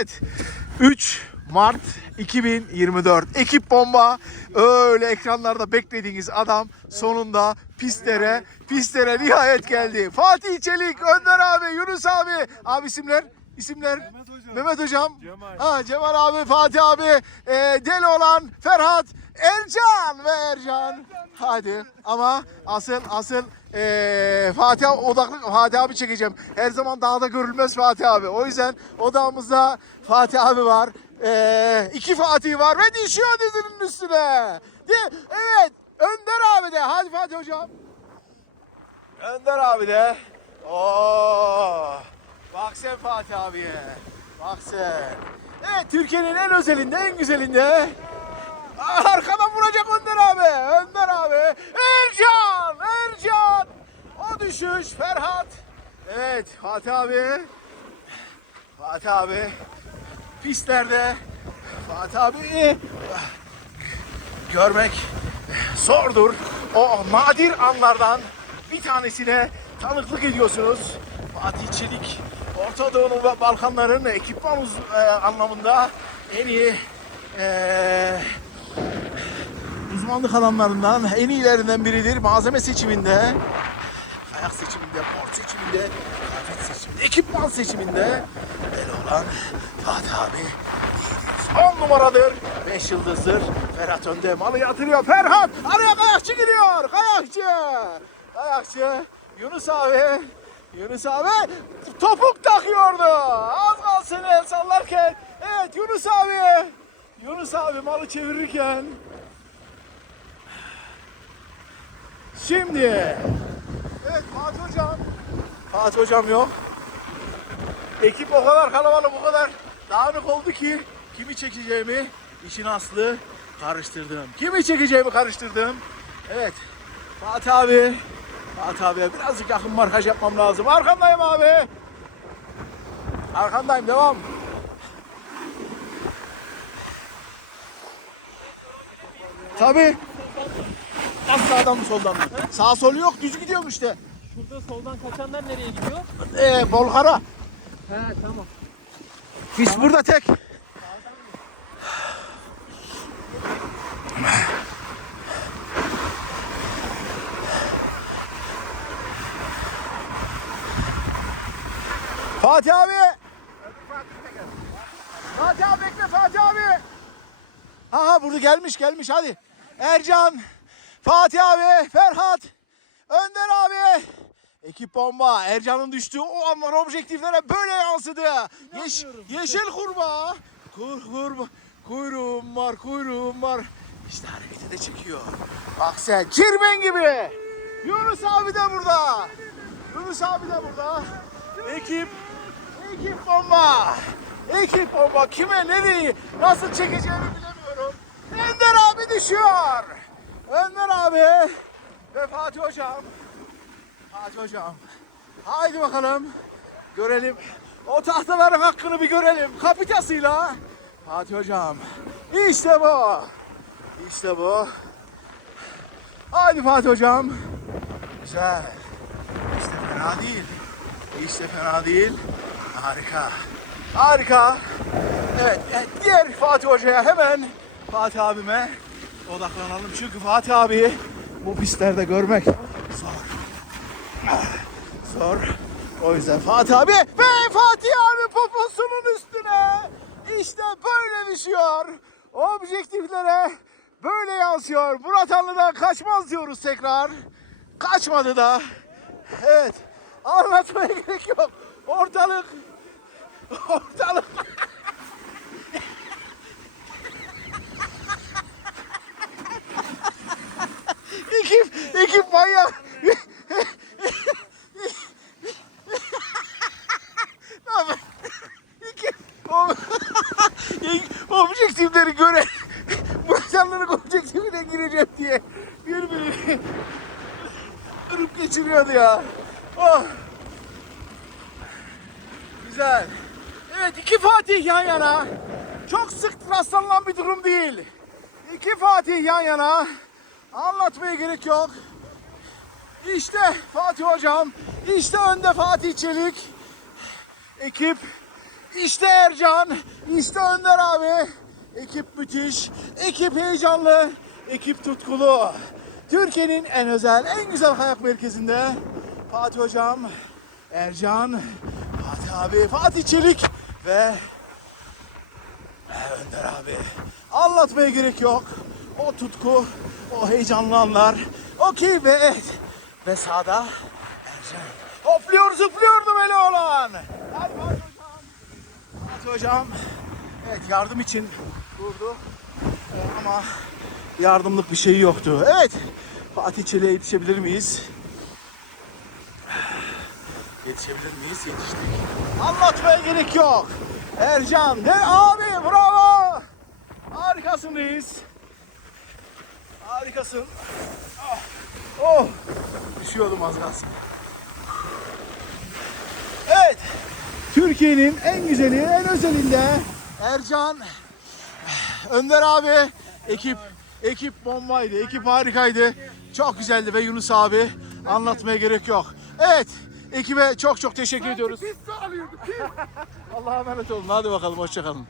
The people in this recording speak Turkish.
Evet. 3 Mart 2024. Ekip bomba. Öyle ekranlarda beklediğiniz adam sonunda pistlere, pistlere nihayet geldi. Fatih Çelik, Önder abi, Yunus abi. Abi isimler? İsimler? Mehmet hocam. Mehmet hocam. Cemal. Ha, Cemal abi, Fatih abi, e, Deli olan Ferhat, Ercan ve Ercan. Hadi ama asıl asıl e, Fatih odaklı Fatih abi çekeceğim. Her zaman dağda görülmez Fatih abi. O yüzden odamızda Fatih abi var. E, iki Fatih var ve düşüyor dizinin üstüne. De, evet Önder abi de. Hadi Fatih hocam. Önder abi de. Oo. Bak sen Fatih abiye. Bak sen. Evet Türkiye'nin en özelinde, en güzelinde. Arkadan vuracak Önder abi. Önder abi. Ercan. Ercan. O düşüş Ferhat. Evet Fatih abi. Fatih abi. Pistlerde. Fatih abi görmek zordur. O nadir anlardan bir tanesine tanıklık ediyorsunuz. Fatih Çelik, Orta Doğu'nun ve Balkanların ekipman e, anlamında en iyi e, uzmanlık alanlarından en iyilerinden biridir. Malzeme seçiminde, ayak seçiminde, port seçiminde, kıyafet seçiminde, ekipman seçiminde el olan Fatih abi On numaradır. 5 yıldızdır. Ferhat önde malı yatırıyor. Ferhat araya kayakçı giriyor. Kayakçı. Kayakçı. Yunus abi. Yunus abi topuk takıyordu. Az kalsın el sallarken. Evet Yunus abi. Yunus abi malı çevirirken. Şimdi. Evet Fatih hocam. Fatih hocam yok. Ekip o kadar kalabalık, o kadar dağınık oldu ki kimi çekeceğimi işin aslı karıştırdım. Kimi çekeceğimi karıştırdım. Evet. Fatih abi. Fatih abiye birazcık yakın markaj yapmam lazım. Arkandayım abi. Arkandayım devam. Tabii. Az sağdan mı soldan mı? Sağ sol yok düz gidiyorum işte. Şurada soldan kaçanlar nereye gidiyor? Ee, Bolhara. He tamam. Biz burada tek. Fatih abi. Fatih abi bekle Fatih abi. Aha burada gelmiş gelmiş hadi. Ercan, Fatih abi, Ferhat, Önder abi. Ekip bomba. Ercan'ın düştüğü o anlar objektiflere böyle yansıdı. Yeş, yeşil kurbağa. Kur, kurba. Kuyruğum var, kuyruğum var. İşte hareketi de çekiyor. Bak sen kirmen gibi. Yunus abi de burada. Yunus abi de burada. Ekip, ekip bomba. Ekip bomba. Kime nereyi nasıl çekeceğimi bilemiyorum. Önder abi düşüyor. Önder abi ve Fatih hocam. Hadi hocam. Haydi bakalım. Görelim. O tahtaların hakkını bir görelim. Kapitasıyla. Fatih hocam. İşte bu. İşte bu. Haydi Fatih hocam. Güzel. İşte fena değil. İşte fena değil. Harika. Harika. Evet, evet, diğer Fatih Hoca'ya hemen Fatih abime odaklanalım. Çünkü Fatih abi bu pistlerde görmek zor. Zor. O yüzden Fatih abi ve Fatih abi poposunun üstüne işte böyle düşüyor. Objektiflere böyle yansıyor. Murat Anlı'dan kaçmaz diyoruz tekrar. Kaçmadı da. Evet. Anlatmaya gerek yok. Ortalık ortalık ekip ekip manyak. Objektifleri göre Muratcanların objektifine gireceğim diye birbirini durup geçiriyordu ya. Oh. Güzel. Evet iki Fatih yan yana. Çok sık rastlanılan bir durum değil. İki Fatih yan yana. Anlatmaya gerek yok. İşte Fatih hocam. işte önde Fatih Çelik. Ekip. İşte Ercan. İşte Önder abi. Ekip müthiş. Ekip heyecanlı. Ekip tutkulu. Türkiye'nin en özel, en güzel kayak merkezinde Fatih Hocam, Ercan, Fatih abi, Fatih Çelik ve Önder abi. Anlatmaya gerek yok. O tutku, o heyecanlı anlar, o evet. Ve sağda Ercan. Hopluyor zıplıyordu böyle olan. Hadi Fatih Hocam. Fatih Hocam. Evet yardım için durdu. Ee, ama yardımlık bir şey yoktu. Evet. Fatih Çelik'e yetişebilir miyiz? Yetişebilir miyiz? Yetiştik. Anlatmaya gerek yok. Ercan de abi bravo. Harikasın. Harikasın. Ah, Oh. Düşüyordum az kalsın. Evet. Türkiye'nin en güzeli, en özelinde Ercan, Önder abi, ekip ekip bombaydı, ekip harikaydı. Çok güzeldi ve Yunus abi anlatmaya gerek yok. Evet, ekibe çok çok teşekkür ediyoruz. Allah'a emanet olun. Hadi bakalım, hoşçakalın.